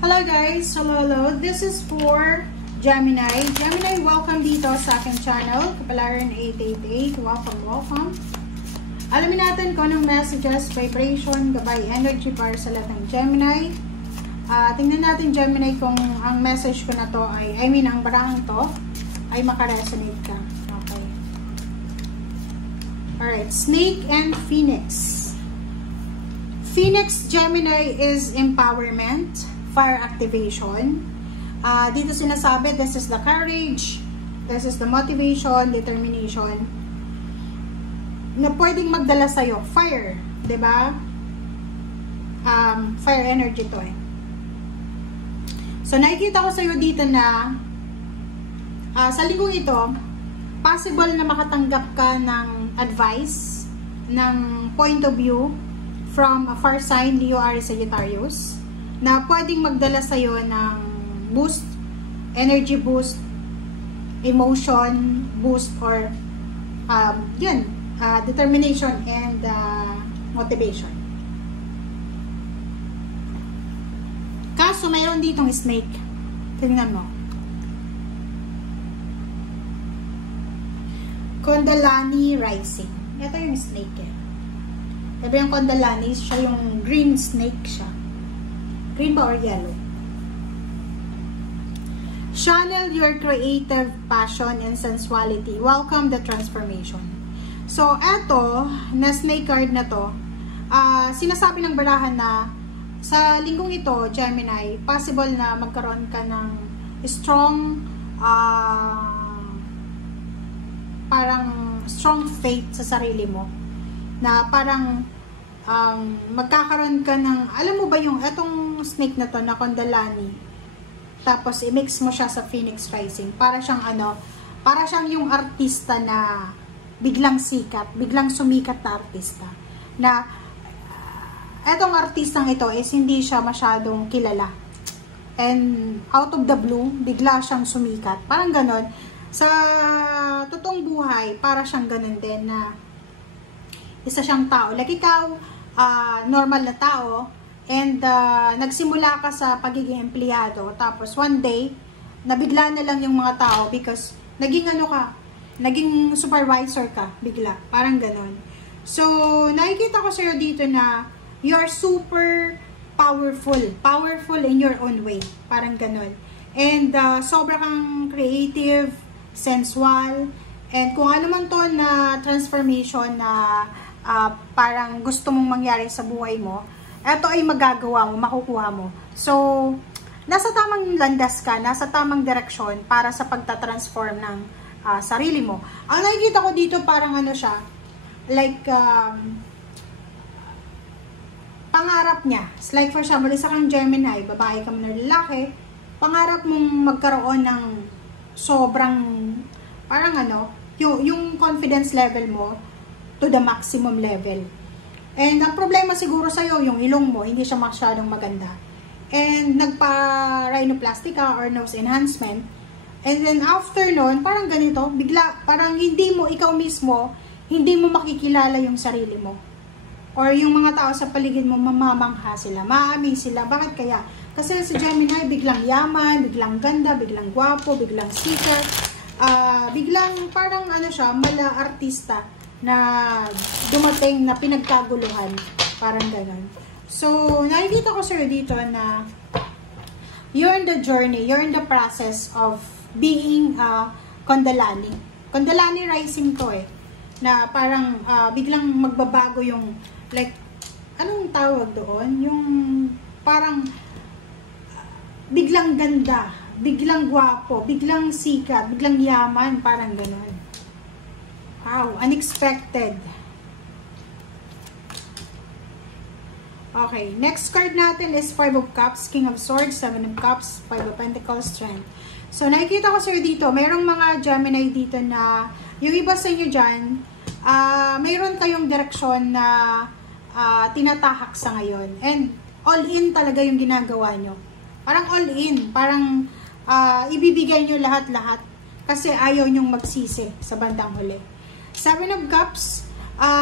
Hello guys, hello. This is for Gemini. Gemini, welcome dito sa aking channel, Kapalaran 888. Welcome. Alamin natin kung anong messages, vibration, gabay, energy para sa lahat ng Gemini. Tingnan natin Gemini kung ang message ko na to ay, ang barahang to ay makaresonate ka. Okay. Alright, Snake and Phoenix. Phoenix Gemini is empowerment, fire activation. Dito sinasabi, this is the courage, this is the motivation, determination na pwedeng magdala sa'yo. Fire, diba? Fire energy to eh. So, nakikita ko sa'yo dito na sa linggong ito, possible na makatanggap ka ng advice, ng point of view from a fire sign, Leo, Aries, Sagittarius, na pwedeng magdala sa'yo ng boost, energy boost, emotion boost, or determination and motivation. Kaso mayroon ditong snake. Tingnan mo. Kundalini rising. Ito yung snake eh. Sabi yung Kundalini, siya yung green snake siya. Green ba or yellow? Channel your creative passion and sensuality. Welcome the transformation. So, eto, na snake card na to, sinasabi ng barahan na sa linggong ito, Gemini, possible na magkaroon ka ng strong, parang strong faith sa sarili mo. Na parang, magkakaroon ka ng, alam mo ba yung etong snake na to na Kundalini, tapos i-mix mo siya sa Phoenix Rising, para siyang para siyang yung artista na biglang sikat, biglang sumikat na artista, na etong artistang ito is hindi siya masyadong kilala, and out of the blue bigla siyang sumikat, parang ganon. Sa totoong buhay para siyang ganon din, na isa siyang tao like ikaw, normal na tao, and nagsimula ka sa pagiging empleyado, tapos one day nabigla na lang yung mga tao because naging naging supervisor ka bigla, parang ganon. So nakikita ko sa'yo dito na you are super powerful in your own way, parang ganon, and sobra kang creative, sensual, and kung ano man to na transformation na parang gusto mong mangyari sa buhay mo, ito ay magagawa mo, makukuha mo. So, nasa tamang landas ka, nasa tamang direksyon para sa pagtatransform ng sarili mo. Ang nakikita ko dito parang siya, like, pangarap niya. It's like for example, isa kang Gemini, babae ka man na lalaki, pangarap mong magkaroon ng sobrang, parang yung confidence level mo to the maximum level. And ang problema siguro sa'yo, yung ilong mo, hindi siya masyadong maganda. And nagpa-rhinoplasty ka or nose enhancement. And then after nun, parang ganito, bigla, parang ikaw mismo, hindi mo makikilala yung sarili mo. Or yung mga tao sa paligid mo, mamamangha sila, ma-amaze sila. Bakit kaya? Kasi si Gemini, biglang yaman, biglang ganda, biglang gwapo, biglang sikat, biglang parang siya, mala artista na dumating na pinagkaguluhan, parang gano'n. So, nakikita ko sir dito na you're in the journey, you're in the process of being Kundalini. Kundalini rising to eh, na parang biglang magbabago yung, like, anong tawag doon? Yung parang biglang ganda, biglang gwapo, biglang sikat, biglang yaman, parang gano'n. Wow, unexpected. Okay, next card natin is 5 of Cups, King of Swords, 7 of Cups, 5 of Pentacles, Strength. So, nakikita ko sir dito, mayroong mga Gemini dito na, yung iba sa inyo dyan, mayroon kayong direksyon na tinatahak sa ngayon. And all in talaga yung ginagawa nyo. Parang all in, parang ibibigay nyo lahat-lahat kasi ayaw nyong magsisi sa bandang huli. 7 of Cups,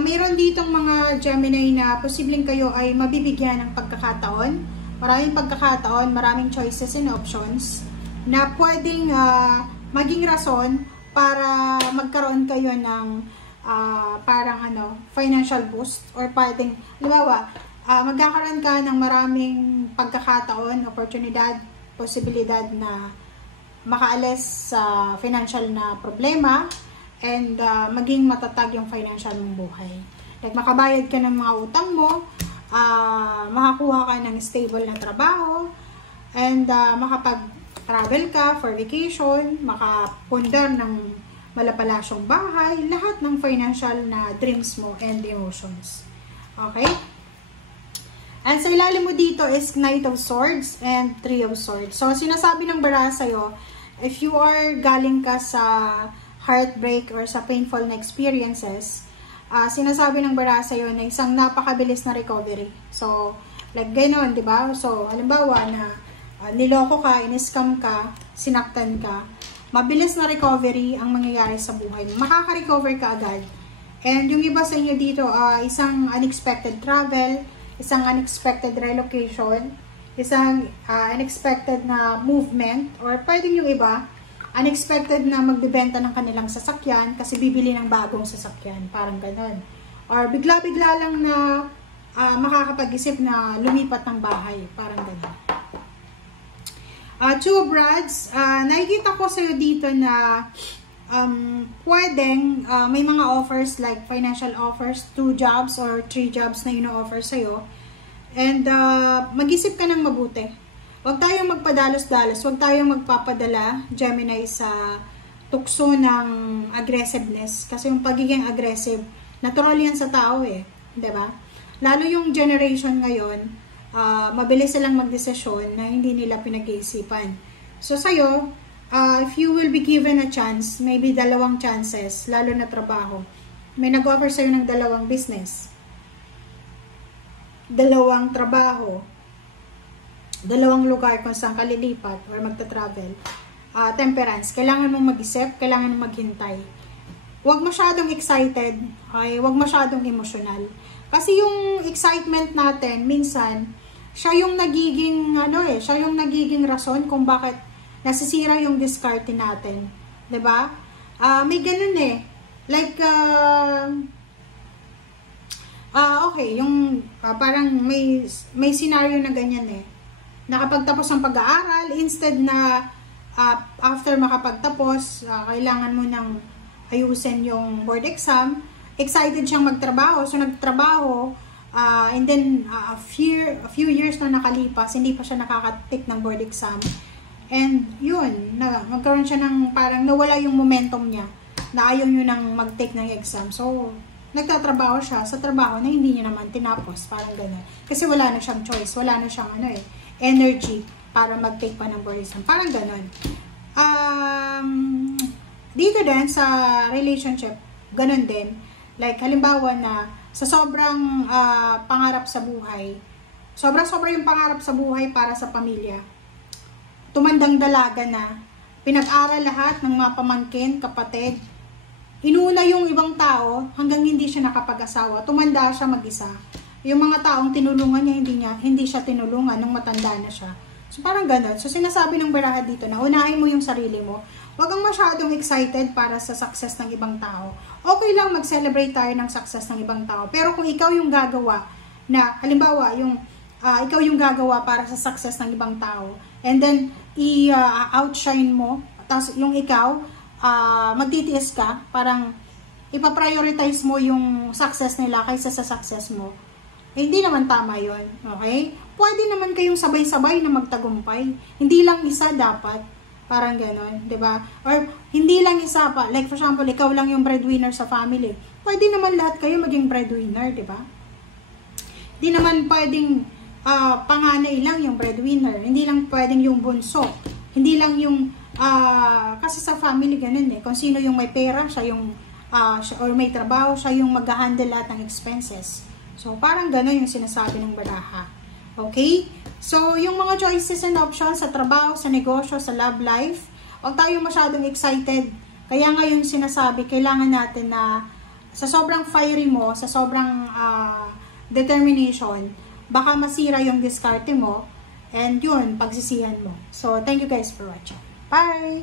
mayroon ditong mga Gemini na posibleng kayo ay mabibigyan ng pagkakataon, maraming pagkakataon, maraming choices and options na pwedeng maging rason para magkaroon kayo ng parang financial boost, or pwedeng, halimbawa, magkakaroon ka ng maraming pagkakataon, oportunidad, posibilidad na makaalis sa financial na problema, and maging matatag yung financial mong buhay. Like, makabayad ka ng mga utang mo, makakuha ka ng stable na trabaho, and makapag-travel ka for vacation, makapundar ng malapalasyong bahay, lahat ng financial na dreams mo and emotions. Okay? And sa ilalim mo dito is Knight of Swords and Three of Swords. So, sinasabi ng baraha sa'yo, if you are galing ka sa heartbreak or sa painful na experiences, sinasabi ng baraha sa'yo na isang napakabilis na recovery. So, like gano'n, di ba? So, halimbawa na niloko ka, in-scam ka, sinaktan ka, mabilis na recovery ang mangyayari sa buhay mo. Makaka-recover ka agad. And yung iba sa inyo dito, isang unexpected travel, isang unexpected relocation, isang unexpected na movement, or pwedeng yung iba, unexpected na magbibenta ng kanilang sasakyan kasi bibili ng bagong sasakyan, parang ganon. Or bigla-bigla lang na makakapag-isip na lumipat ng bahay, parang ganon. Two of Rods, nakikita ko sa'yo dito na pwedeng may mga offers like financial offers, 2 jobs or 3 jobs na ino-offer sa'yo. And mag-isip ka ng mabuti. Huwag tayong magpadalos-dalos, huwag tayong magpapadala, Gemini, sa tukso ng aggressiveness. Kasi yung pagiging aggressive, natural yan sa tao eh. Diba? Lalo yung generation ngayon, mabilis silang magdesisyon na hindi nila pinag-iisipan. So sa'yo, if you will be given a chance, maybe 2 chances, lalo na trabaho. May nag-offer sa'yo ng 2 business, 2 trabaho, 2 lugar kung saan ka lilipat or magta-travel. Temperance, kailangan mong mag-isip, kailangan mong maghintay. Huwag masyadong excited, okay? Huwag masyadong emotional. Kasi yung excitement natin, minsan, siya yung nagiging, siya yung nagiging rason kung bakit nasisira yung discarte natin. 'Di ba? May ganun eh. Like, okay, yung parang may scenario na ganyan eh. Nakapagtapos ng pag-aaral, instead na after makapagtapos, kailangan mo nang ayusin yung board exam, excited siyang magtrabaho. So, nagtrabaho, and then a few years na nakalipas, hindi pa siya nakaka-take ng board exam. And yun, magkaroon siya ng parang nawala yung momentum niya, na ayaw nyo nang mag-take ng exam. So, nagtatrabaho siya sa trabaho na hindi niya naman tinapos, parang gano'n. Kasi wala na siyang choice, wala na siyang energy para mag-take pa ng board exam. Parang gano'n. Dito din sa relationship, gano'n din. Like, halimbawa na sa sobrang pangarap sa buhay, sobra-sobra yung pangarap sa buhay para sa pamilya, tumandang dalaga na, pinag-aral lahat ng mga pamangkin, kapatid, inuna yung ibang tao hanggang hindi siya nakapag-asawa, tumanda siya mag-isa. Yung mga taong tinulungan niya, hindi siya tinulungan nung matanda na siya. So parang ganun. So sinasabi ng baraha dito na unahin mo yung sarili mo. Huwag kang masyadong excited para sa success ng ibang tao. Okay lang mag-celebrate tayo ng success ng ibang tao. Pero kung ikaw yung gagawa na, halimbawa, ikaw yung gagawa para sa success ng ibang tao, and then i-outshine mo, tapos yung ikaw, magtitiis ka, parang ipaprioritize mo yung success nila kaysa sa success mo. Hindi naman tama yon, okay? Pwede naman kayong sabay-sabay na magtagumpay. Hindi lang isa dapat. Parang gano'n, di ba? Or hindi lang isa pa. Like for example, ikaw lang yung breadwinner sa family. Pwede naman lahat kayo maging breadwinner, di ba? Hindi naman pwedeng panganay lang yung breadwinner. Hindi lang pwedeng yung bunso. Hindi lang yung, kasi sa family ganun eh. Kung sino yung may pera, siya yung, or may trabaho, siya yung mag-handle lahat ng expenses. So, parang gano'n yung sinasabi ng baraha. Okay? So, yung mga choices and options sa trabaho, sa negosyo, sa love life, huwag tayo masyadong excited. Kaya ngayon sinasabi, kailangan natin na sa sobrang fiery mo, sa sobrang determination, baka masira yung diskarte mo, And yun, pagsisihan mo. So, thank you guys for watching. Bye!